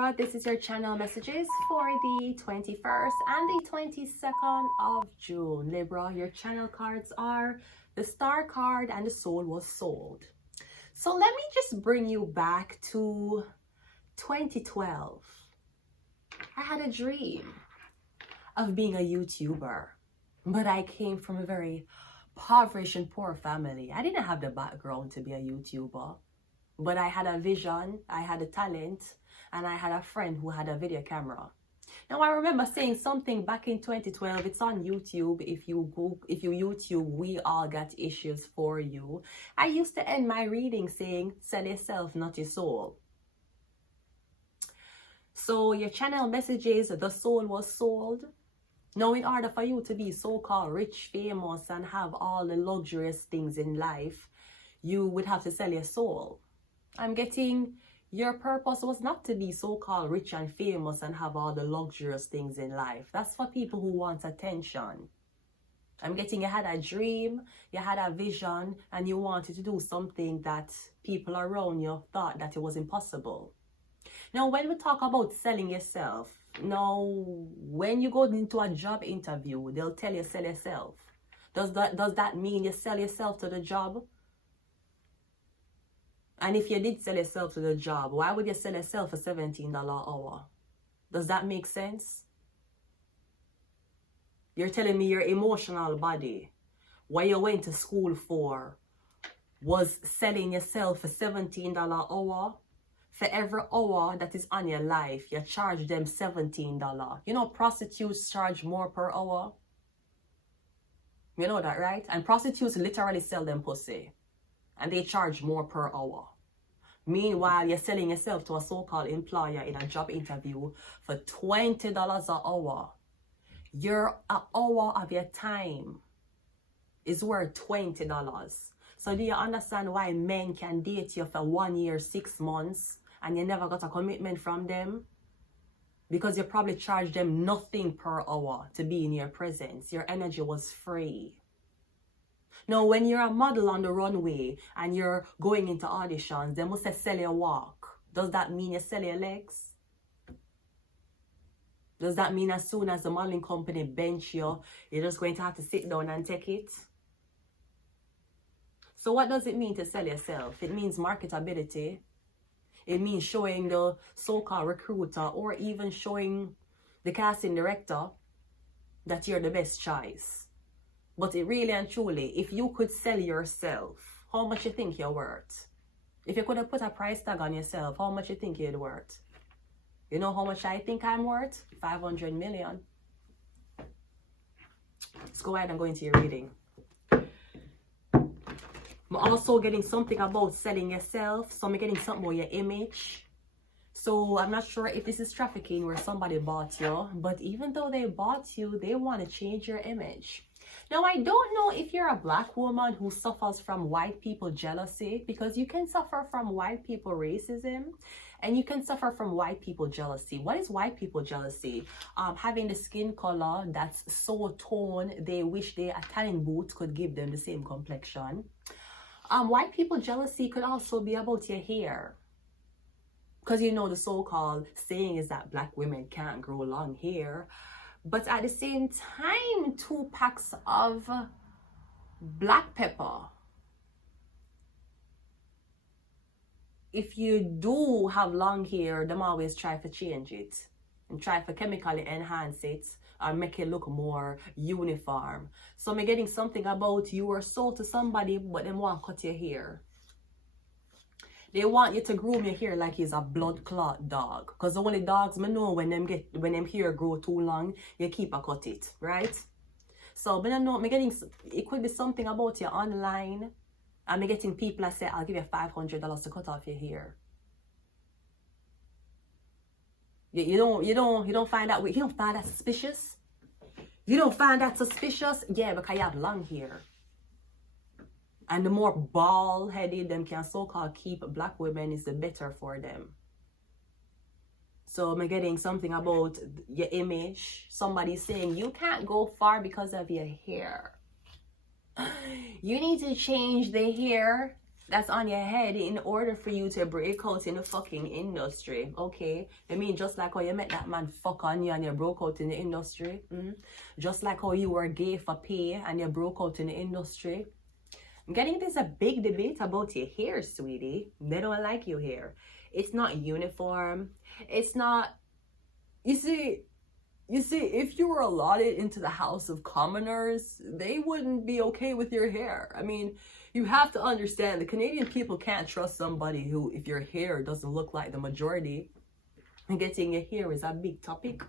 Libra. This is your channel messages for the 21st and the 22nd of June. Libra, your channel cards are the Star card and the Soul was sold. So let me just bring you back to 2012. I had a dream of being a YouTuber, but I came from a very impoverished and poor family. I didn't have the background to be a YouTuber, but I had a vision, I had a talent, and I had a friend who had a video camera. Now I remember saying something back in 2012. It's on YouTube. If you YouTube, we all got issues for you. I used to end my reading saying, sell yourself, not your soul. So your channel messages, the soul was sold. Now, in order for you to be so-called rich, famous, and have all the luxurious things in life, you would have to sell your soul. I'm getting your purpose was not to be so-called rich and famous and have all the luxurious things in life. That's for people who want attention. I'm getting you had a dream, you had a vision, and you wanted to do something that people around you thought that it was impossible. Now, when we talk about selling yourself, now, when you go into a job interview, they'll tell you sell yourself. Does that mean you sell yourself to the job? And if you did sell yourself to the job, why would you sell yourself for $17 an hour? Does that make sense? You're telling me your emotional body, what you went to school for, was selling yourself for $17 an hour? For every hour that is on your life, you charge them $17. You know, prostitutes charge more per hour. You know that, right? And prostitutes literally sell them pussy. And they charge more per hour. Meanwhile, you're selling yourself to a so-called employer in a job interview for $20 an hour. Your hour of your time is worth $20. So do you understand why men can date you for 1 year, 6 months, and you never got a commitment from them? Because you probably charged them nothing per hour to be in your presence. Your energy was free. Now, when you're a model on the runway and you're going into auditions, they must say sell your walk. Does that mean you sell your legs? Does that mean as soon as the modeling company bench you, you're just going to have to sit down and take it? So what does it mean to sell yourself? It means marketability. It means showing the so-called recruiter or even showing the casting director that you're the best choice. But it really and truly, if you could sell yourself, how much you think you're worth? If you could have put a price tag on yourself, how much you think you're worth? You know how much I think I'm worth? 500 million. Let's go ahead and go into your reading. I'm also getting something about selling yourself. So I'm getting something about your image. So I'm not sure if this is trafficking where somebody bought you. But even though they bought you, they want to change your image. Now, I don't know if you're a black woman who suffers from white people jealousy. Because you can suffer from white people racism. And you can suffer from white people jealousy. What is white people jealousy? Having the skin color that's so toned, they wish a tanning booth could give them the same complexion. White people jealousy could also be about your hair. Because you know the so-called saying is that black women can't grow long hair. But at the same time, 2 packs of black pepper, if you do have long hair, them always try to change it. And try to chemically enhance it or make it look more uniform. So I'm getting something about you were sold to somebody, but they want to cut your hair. They want you to groom your hair like he's a blood clot dog. Because the only dogs I know when them hair grow too long, you keep a cut it, right? So but I know I'm getting it could be something about you online. I'm getting people that say I'll give you $500 to cut off your hair. You don't find that weird. You don't find that suspicious? You don't find that suspicious? Yeah, because you have long hair. And the more bald-headed them can so-called keep black women is the better for them. So I'm getting something about your image. Somebody saying you can't go far because of your hair. You need to change the hair that's on your head in order for you to break out in the fucking industry, okay? I mean, just like how you met that man fuck on you and you broke out in the industry. Just like how you were gay for pay and you broke out in the industry. I'm getting this a big debate about your hair, sweetie. They don't like your hair. It's not uniform. It's not... You see, if you were allotted into the House of Commoners, they wouldn't be okay with your hair. I mean, you have to understand, the Canadian people can't trust somebody who, if your hair doesn't look like the majority, and getting your hair is a big topic.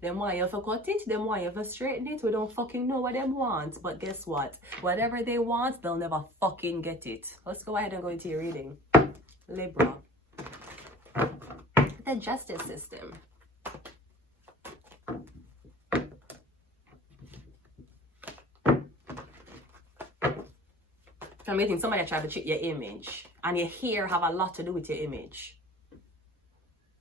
Them want you to cut it, them want you to straighten it. We don't fucking know what them want. But guess what? Whatever they want, they'll never fucking get it. Let's go ahead and go into your reading. Libra. The justice system. I'm getting somebody try to cheat your image, and your hair have a lot to do with your image.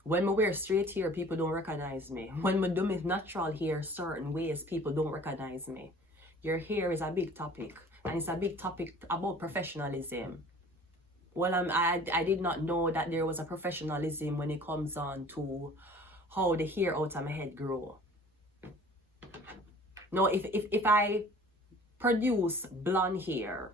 When I wear straight hair, people don't recognize me. When I do my natural hair certain ways, people don't recognize me. Your hair is a big topic, and it's a big topic about professionalism. Well, I did not know that there was a professionalism when it comes on to how the hair out of my head grow. No, if I produce blonde hair,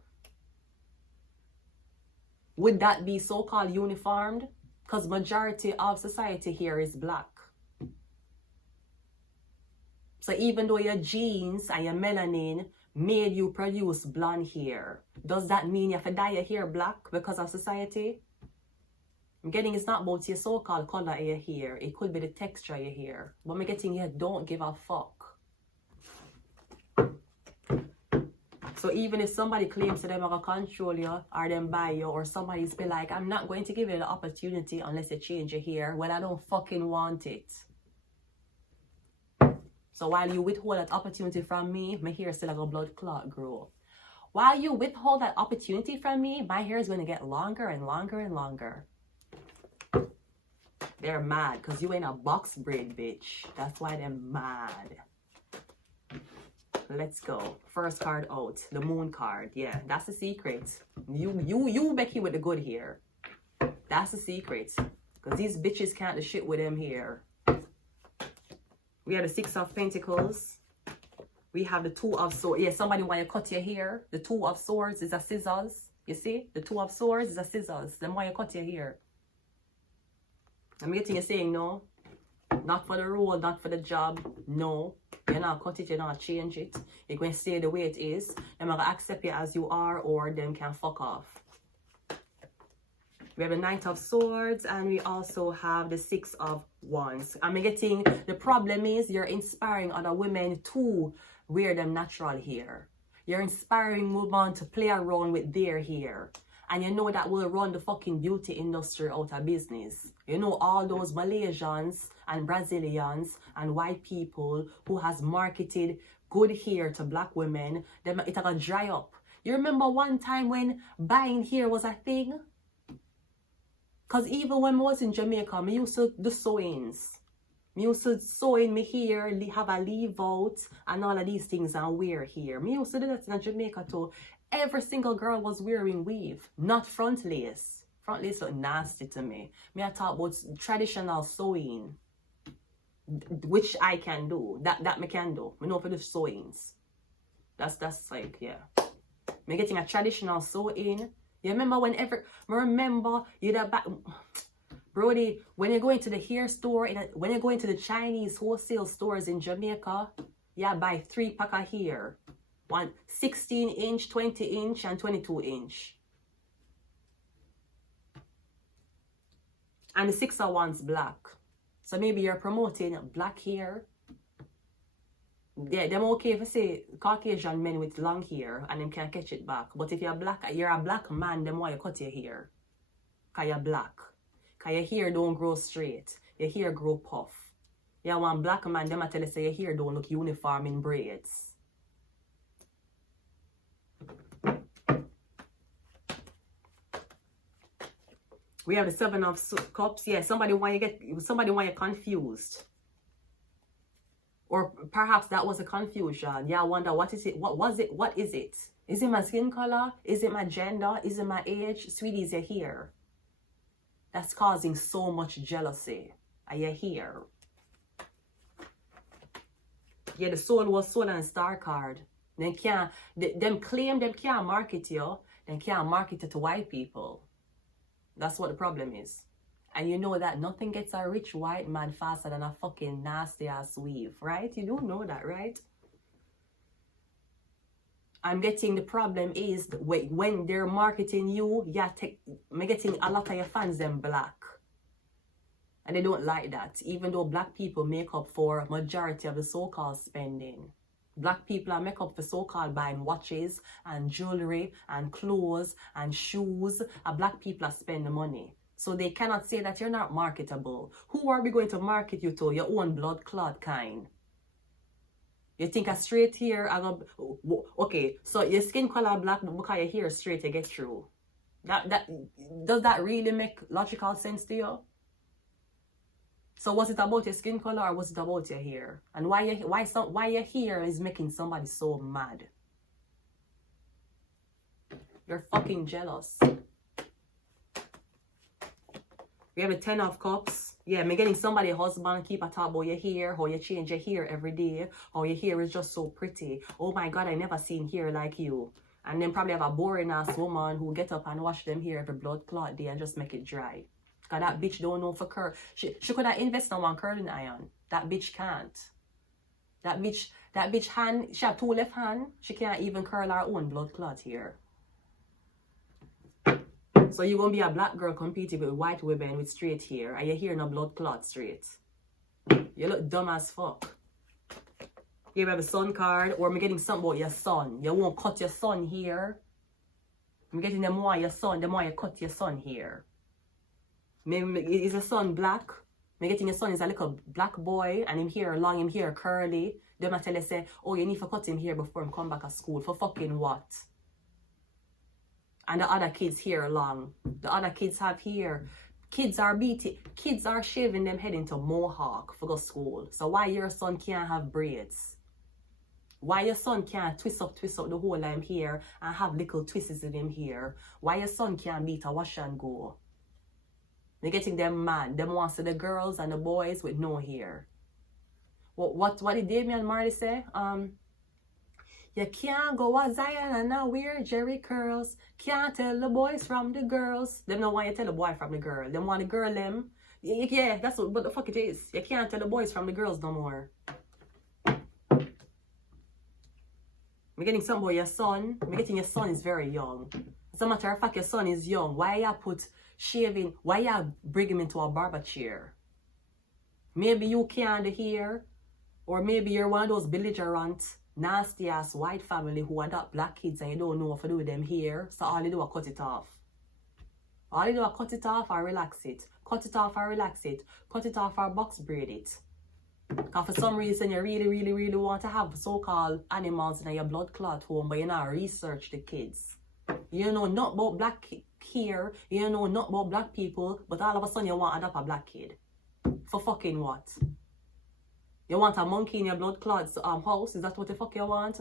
would that be so-called uniformed? Because majority of society here is black. So even though your genes and your melanin made you produce blonde hair, does that mean you have to dye your hair black because of society? I'm getting it's not about your so-called color of your hair. It could be the texture of your hair. But I'm getting you don't give a fuck. So even if somebody claims that they're going to control you or them buy you, or somebody's be like, I'm not going to give you the opportunity unless you change your hair. Well, I don't fucking want it. So while you withhold that opportunity from me, my hair still like a blood clot grow. While you withhold that opportunity from me, my hair is going to get longer and longer and longer. They're mad because you ain't a box braid, bitch. That's why they're mad. Let's go. First card out. The moon card. Yeah, that's the secret. You Becky with the good hair. That's the secret. Because these bitches can't do shit with them hair. We have the 6 of Pentacles. We have the 2 of Swords. Yeah, somebody want to cut your hair. The 2 of Swords is a scissors. You see? The 2 of Swords is a scissors. Then why you cut your hair? I'm getting you saying no. Not for the role, not for the job. No. You're not cut it, you're not change it. You're going to stay the way it is. They're going to accept you as you are, or them can fuck off. We have the Knight of Swords, and we also have the 6 of Wands. I'm getting, the problem is you're inspiring other women to wear them natural hair. You're inspiring women to play around with their hair. And you know that will run the fucking beauty industry out of business. You know all those Malaysians and Brazilians and white people who has marketed good hair to black women, it's gonna dry up. You remember one time when buying hair was a thing? Because even when I was in Jamaica, I used to do sewings. I used to sew in my hair, have a leave out, and all of these things and wear hair. I used to do that in Jamaica too. Every single girl was wearing weave, not front lace. Front lace look nasty to me. I talk about traditional sewing, which I can do. That I can do. I know for the sewings. That's like, yeah. Me getting a traditional sewing. You remember remember you that back, Brody, when you go into the hair store, when you go into the Chinese wholesale stores in Jamaica, you buy 3 pack of hair. 16 inch, 20 inch, and 22 inch. And the 6 of Wands black. So maybe you're promoting black hair. Yeah, them okay if you say Caucasian men with long hair and them can't catch it back. But if you're a black man, them want you cut your hair. Because you're black. Because your hair don't grow straight. Your hair grow puff. You want black man, them I tell you say your hair don't look uniform in braids. We have the 7 of Cups. Yeah, somebody want you confused. Or perhaps that was a confusion. Yeah, I wonder what is it? What was it? What is it? Is it my skin color? Is it my gender? Is it my age? Sweeties, you're here. That's causing so much jealousy. Are you here? Yeah, the soul was soul and star card. Them claim them can't market you. They can't market it to white people. That's what the problem is. And you know that nothing gets a rich white man faster than a fucking nasty ass weave, right? You do know that, right? I'm getting the problem is when they're marketing you, I'm getting a lot of your fans them black. And they don't like that, even though black people make up for majority of the so-called spending. Black people are make up for so-called buying watches and jewelry and clothes and shoes. And black people are spending money. So they cannot say that you're not marketable. Who are we going to market you to? Your own blood clot kind. You think a straight hair, okay, so your skin color black because your hair is straight, you get through. Does that really make logical sense to you? So was it about your skin color or was it about your hair? And why your hair is making somebody so mad? You're fucking jealous. We have a 10 of cups. Yeah, me getting somebody husband keep a talk about your hair, how you change your hair every day, how your hair is just so pretty. Oh my God, I never seen hair like you. And then probably have a boring ass woman who get up and wash them hair every blood clot day and just make it dry. Cause that bitch don't know for curl. She could have invested on one curling iron. That bitch can't. That bitch hand, she have 2 left hand. She can't even curl her own blood clot here. So you're gonna be a black girl competing with white women with straight hair, and your hair no blood clot straight. You look dumb as fuck. You have a son card, or I'm getting something about your son. You won't cut your son here. I'm getting the more your son, the more you cut your son here. Maybe is your son black? I'm getting your son is a little black boy, and him hair long, him hair curly. Then I tell you say, oh, you need to cut him here before him come back to school. For fucking what? And the other kids hair long. The other kids have hair. Kids are shaving them head into mohawk for go school. So why your son can't have braids? Why your son can't twist up the whole of him hair and have little twists in him hair? Why your son can't beat a wash and go? They're getting them mad. Them wants to the girls and the boys with no hair. What did Damien Marley say? You can't go a Zion and now wear Jerry curls. Can't tell the boys from the girls. Them don't want you to tell the boy from the girl. Them want the girl them. Yeah, that's what the fuck it is. You can't tell the boys from the girls no more. I'm getting something about your son. I'm getting your son is very young. As a matter of fact, your son is young. Why you put shaving? Why you bring him into a barber chair? Maybe you can't hear. Or maybe you're one of those belligerent, nasty ass white family who adopt black kids and you don't know what to do with them here. So all you do is cut it off. All you do is cut it off or relax it. Cut it off or relax it. Cut it off or box braid it. Because for some reason you really want to have so-called animals in your blood clot home, but you not research the kids. You know not about black hair, you know not about black people, but all of a sudden you want to adopt a black kid. For fucking what? You want a monkey in your blood clots house? Is that what the fuck you want?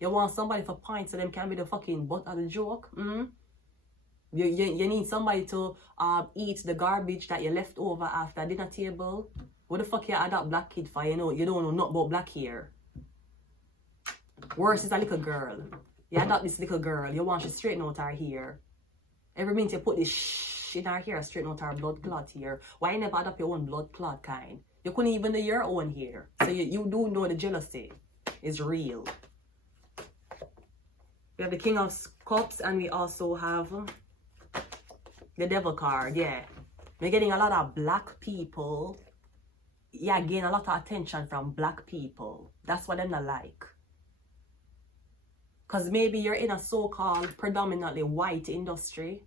You want somebody for pints so them can be the fucking butt of the joke? You need somebody to eat the garbage that you left over after dinner table? What the fuck you adopt black kid for? You know, you don't know nothing about black hair. Worse is a little girl. You adopt this little girl. You want to straighten out her hair. Every minute you put this shh in her hair, straighten out her blood clot here. Why you never adopt your own blood clot kind? You couldn't even do your own hair. So you do know the jealousy is real. We have the King of Cups and we also have the Devil card. Yeah. We're getting a lot of black people. Yeah, gain a lot of attention from black people. That's what them not like. Because maybe you're in a so-called predominantly white industry.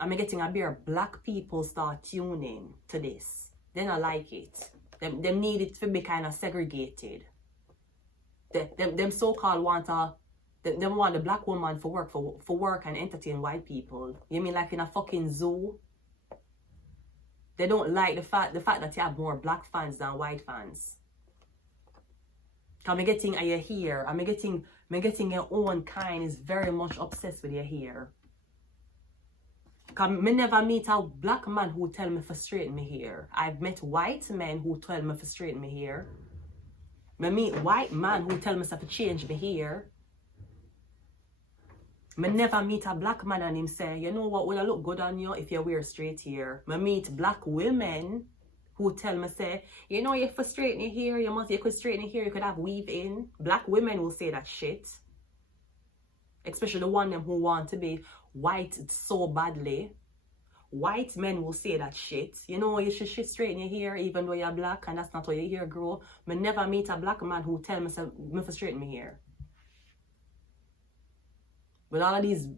And we're getting a bare black people start tuning to this. They don't like it. Them need it to be kind of segregated. Them so-called want the black woman for work and entertain white people. You mean like in a fucking zoo? They don't like the fact that you have more black fans than white fans. I'm getting your hair. I'm getting Me getting your own kind is very much obsessed with your hair. Cause me never meet a black man who tell me for straighten me hair. I've met white men who tell me for straighten me hair. Me meet white man who tell me for change me hair. Me never meet a black man and him say, you know what, will I look good on you if you wear straight hair. Me meet black women who tell me say, you know, if you straighten your hair, you could straighten your hair, you could have weave in. Black women will say that shit. Especially the one them who want to be white so badly. White men will say that shit. You know, you should straighten your hair even though you're black and that's not where your hair grow. Me never meet a black man who tell me for straighten my hair. But all of these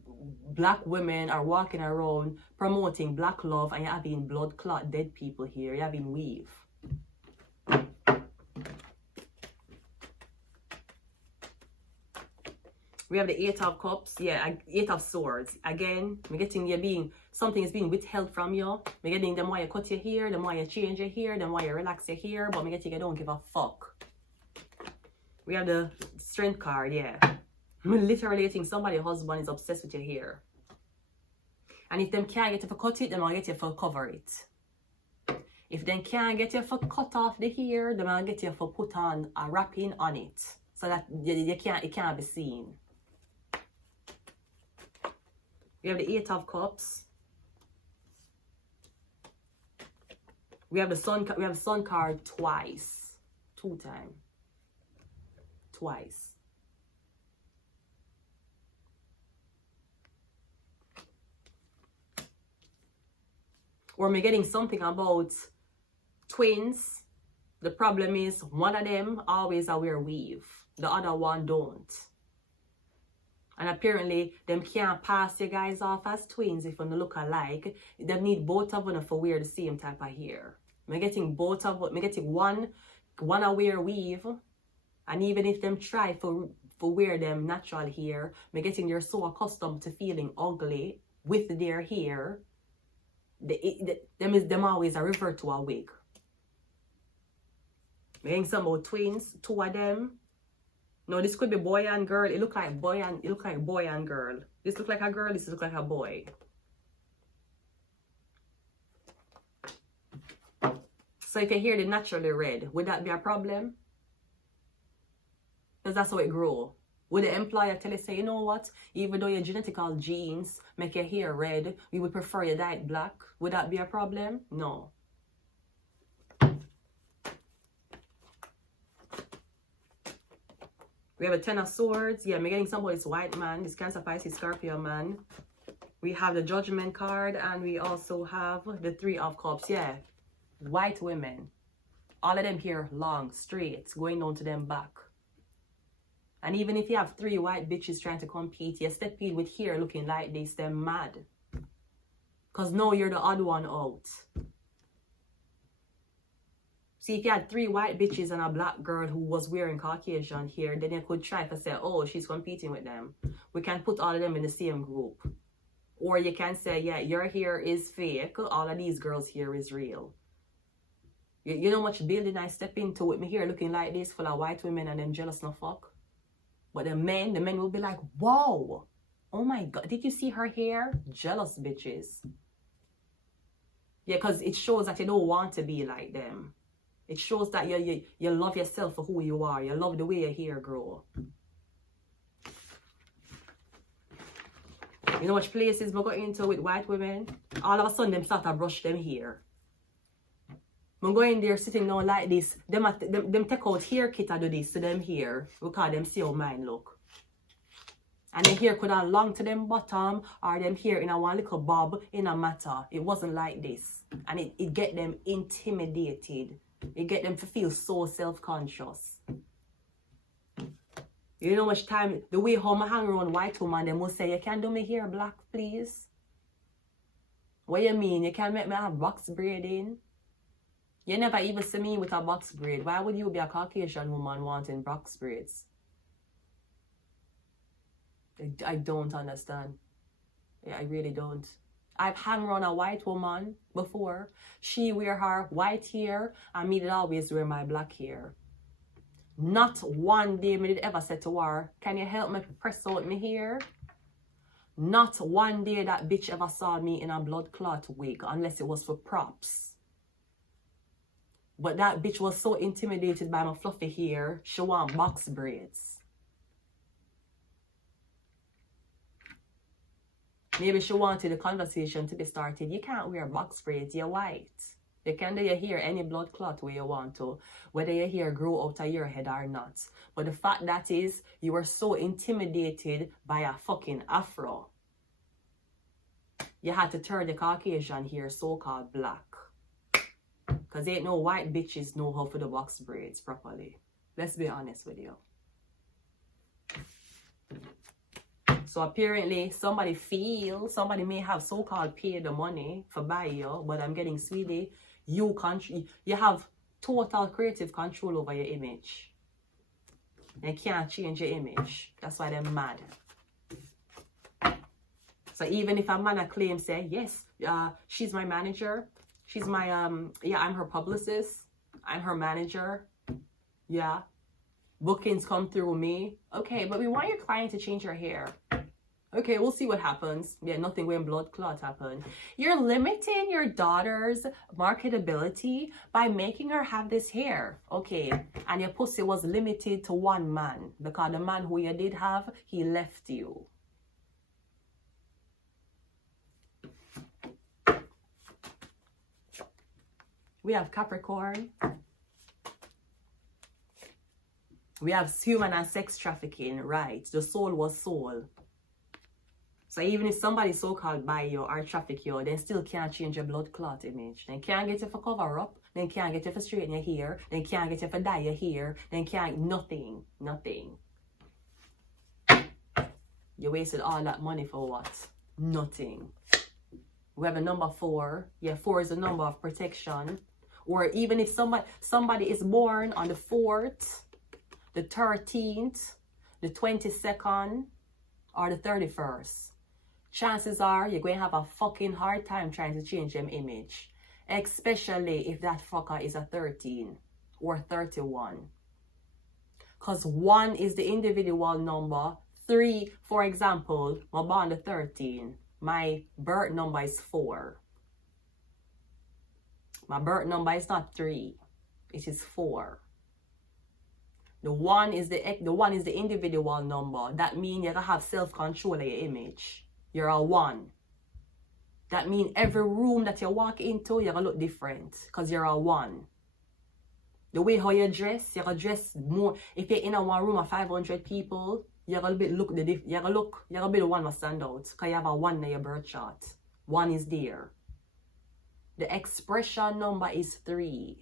black women are walking around promoting black love and you're having blood clot dead people here. You're having weave. We have the 8 of cups. Yeah, 8 of swords. Again, we're getting something is being withheld from you. We're getting the more you cut your hair, the more you change your hair, the more you relax your hair, but we're getting you don't give a fuck. We have the strength card, yeah. Literally think somebody's husband is obsessed with your hair. And if them can't get you for cut it, then I'll get you for cover it. If they can't get you for cut off the hair, then I'll get you for put on a wrapping on it. So that it can't be seen. We have the 8 of cups. We have the sun card twice. 2 times. Twice. Or me getting something about twins. The problem is one of them always wear weave. The other one don't. And apparently, them can't pass you guys off as twins if you look alike. They need both of them for wear the same type of hair. I'm getting both of them. I'm getting one wear weave. And even if them try for wear them natural hair, I'm getting they're so accustomed to feeling ugly with their hair. Them always revert to a wig. I'm getting some about twins, 2 of them. No, this could be boy and girl. It look like boy and girl. This look like a girl, this look like a boy. So if you hear the naturally red, would that be a problem? Because that's how it grow. Would the employer tell you, say, you know what? Even though your genetical genes make your hair red, we would prefer your dye black. Would that be a problem? No. We have a 10 of swords. Yeah, I'm getting somebody's white man. This Cancer, Pisces, Scorpio man. We have the Judgment card. And we also have the 3 of cups. Yeah, white women. All of them here long, straight, going down to them back. And even if you have 3 white bitches trying to compete, you step in with hair looking like this, they're mad. Because now you're the odd one out. See, if you had 3 white bitches and a black girl who was wearing Caucasian hair, then you could try to say, oh, she's competing with them. We can put all of them in the same group. Or you can say, yeah, your hair is fake. All of these girls' hair is real. You know how much building I step into with me hair looking like this, full of white women and them jealous no fuck? But the men will be like, whoa, oh my God, did you see her hair? Jealous bitches. Yeah, because it shows that you don't want to be like them. It shows that you love yourself for who you are. You love the way your hair grow. You know which places we go into with white women? All of a sudden, them start to brush them hair. I'm going there sitting down like this. Them take out hair kit and do this to them hair. Because them see how mine look. And the hair could have long to them bottom or them hair in a one little bob in a matter. It wasn't like this. And it get them intimidated. It get them to feel so self-conscious. You know much time, the way how I hang around white woman, them will say, you can do my hair black, please? What you mean? You can make me have box braid in? You never even see me with a box braid. Why would you be a Caucasian woman wanting box braids? I don't understand. Yeah, I really don't. I've hung around a white woman before. She wear her white hair and me did always wear my black hair. Not one day me did ever say to her, can you help me press out me hair? Not one day that bitch ever saw me in a blood clot wig, unless it was for props. But that bitch was so intimidated by my fluffy hair, she want box braids. Maybe she wanted the conversation to be started. You can't wear box braids, you're white. You can do your hair any blood clot where you want to, whether your hair grow out of your head or not. But the fact that is, you were so intimidated by a fucking afro. You had to turn the Caucasian hair so-called black. Because ain't no white bitches know how to do box braids properly. Let's be honest with you. So apparently somebody may have so-called paid the money for buy you, but I'm getting sweetie, you have total creative control over your image. They can't change your image. That's why they're mad. So even if a man claim say, yes, she's my manager, she's my I'm her publicist, I'm her manager, yeah, bookings come through me. Okay, but we want your client to change her hair. Okay, we'll see what happens. Yeah, nothing when blood clot happen. You're limiting your daughter's marketability by making her have this hair. Okay, and your pussy was limited to one man because the man who you did have, he left you. We have Capricorn. We have human and sex trafficking, right? The soul was soul. So even if somebody so-called buy you or traffic you, they still can't change your blood clot image. They can't get you for cover up. They can't get you for straighten your hair. They can't get you for dye your hair. They can't, nothing. You wasted all that money for what? Nothing. We have a number 4. Yeah, 4 is the number of protection. Or even if somebody is born on the 4th, the 13th, the 22nd, or the 31st, chances are you're going to have a fucking hard time trying to change them image. Especially if that fucker is a 13 or 31. Because 1 is the individual number. 3, for example, I'm born the 13. My birth number is 4. My birth number is not 3. It is 4. The 1 is the individual number. That means you gotta have self-control of your image. You're a 1. That means every room that you walk into, you're gonna look different because you're a 1. The way how you dress, you're gonna dress more. If you're in a one room of 500 people, you're gonna be the one that stand out because you have a 1 in your birth chart. 1 is there. The expression number is 3.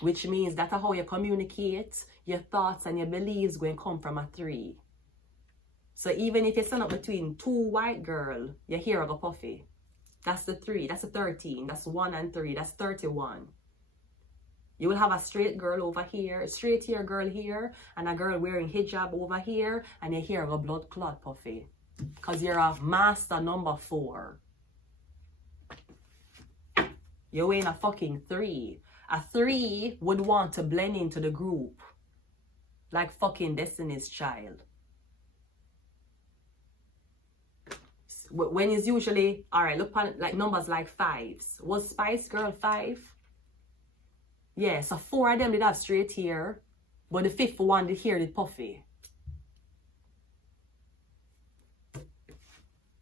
Which means that's how you communicate, your thoughts and your beliefs going to come from a 3. So even if you stand up between 2 white girls, your hair will go puffy. That's the 3, that's the 13, that's 1 and 3, that's 31. You will have a straight girl over here, a straight hair girl here, and a girl wearing hijab over here, and your hair will blood clot puffy. Because you're a master number 4. You're wearing a fucking 3. A 3 would want to blend into the group. Like fucking Destiny's Child. When it's usually, alright, look at like numbers like 5s. Was Spice Girl 5? Yeah, so 4 of them did have straight hair. But the 5th one, the hair did puffy.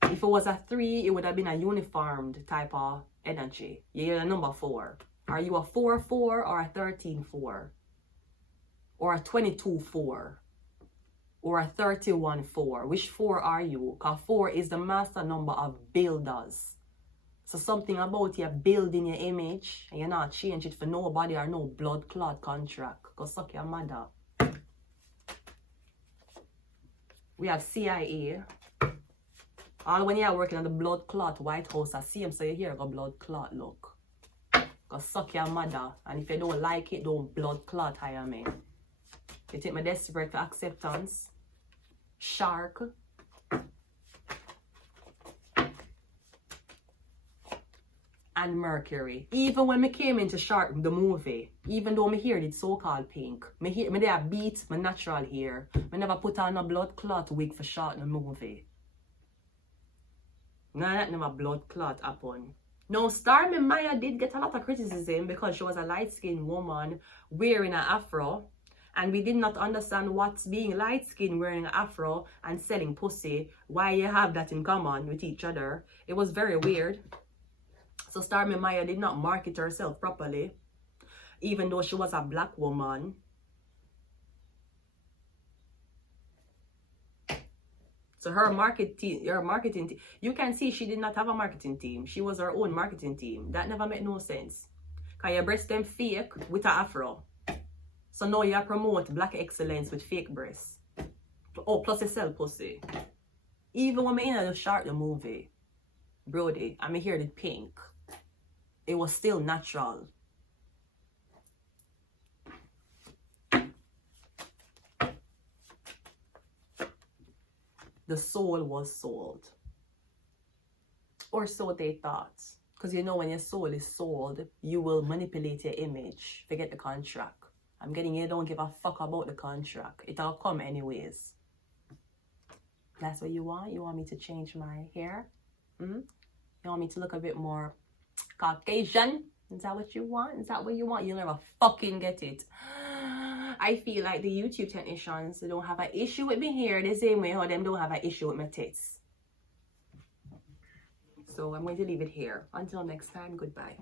If it was a 3, it would have been a uniformed type of energy. You're a number 4. Are you a 4-4 or a 13-4? Or a 22-4? Or a 31-4? Which 4 are you? Because 4 is the master number of builders. So something about you building your image and you're not change it for nobody or no blood clot contract. Go suck your mother. We have CIA. All when you're working on the blood clot White House, I see him so you hear a blood clot look. Go suck your mother. And if you don't like it, don't blood clot hire me. You think me desperate for acceptance? and Mercury. Even when me came into Shark, the movie, even though my hair did so-called pink, me there beat my natural hair. Me never put on a blood clot wig for Shark the movie. No, that never blood clot happen. Now, Stormy Maya did get a lot of criticism because she was a light-skinned woman wearing an afro. And we did not understand what's being light-skinned, wearing an afro, and selling pussy. Why you have that in common with each other. It was very weird. So Stormy Maya did not market herself properly, even though she was a black woman. So her marketing team, you can see she did not have a marketing team. She was her own marketing team. That never made no sense. Because your breasts them fake with an afro. So now you promote black excellence with fake breasts. Oh, plus you sell pussy. Even when I in the Shark the movie, Brody, I hear the pink. It was still natural. The soul was sold. Or so they thought. Because you know when your soul is sold, you will manipulate your image to get the contract. I'm getting you don't give a fuck about the contract. It'll come anyways. That's what you want? You want me to change my hair? You want me to look a bit more Caucasian? Is that what you want? Is that what you want? You'll never fucking get it. I feel like the YouTube technicians, they don't have an issue with me hair the same way how them don't have an issue with my tits. So I'm going to leave it here. Until next time, goodbye.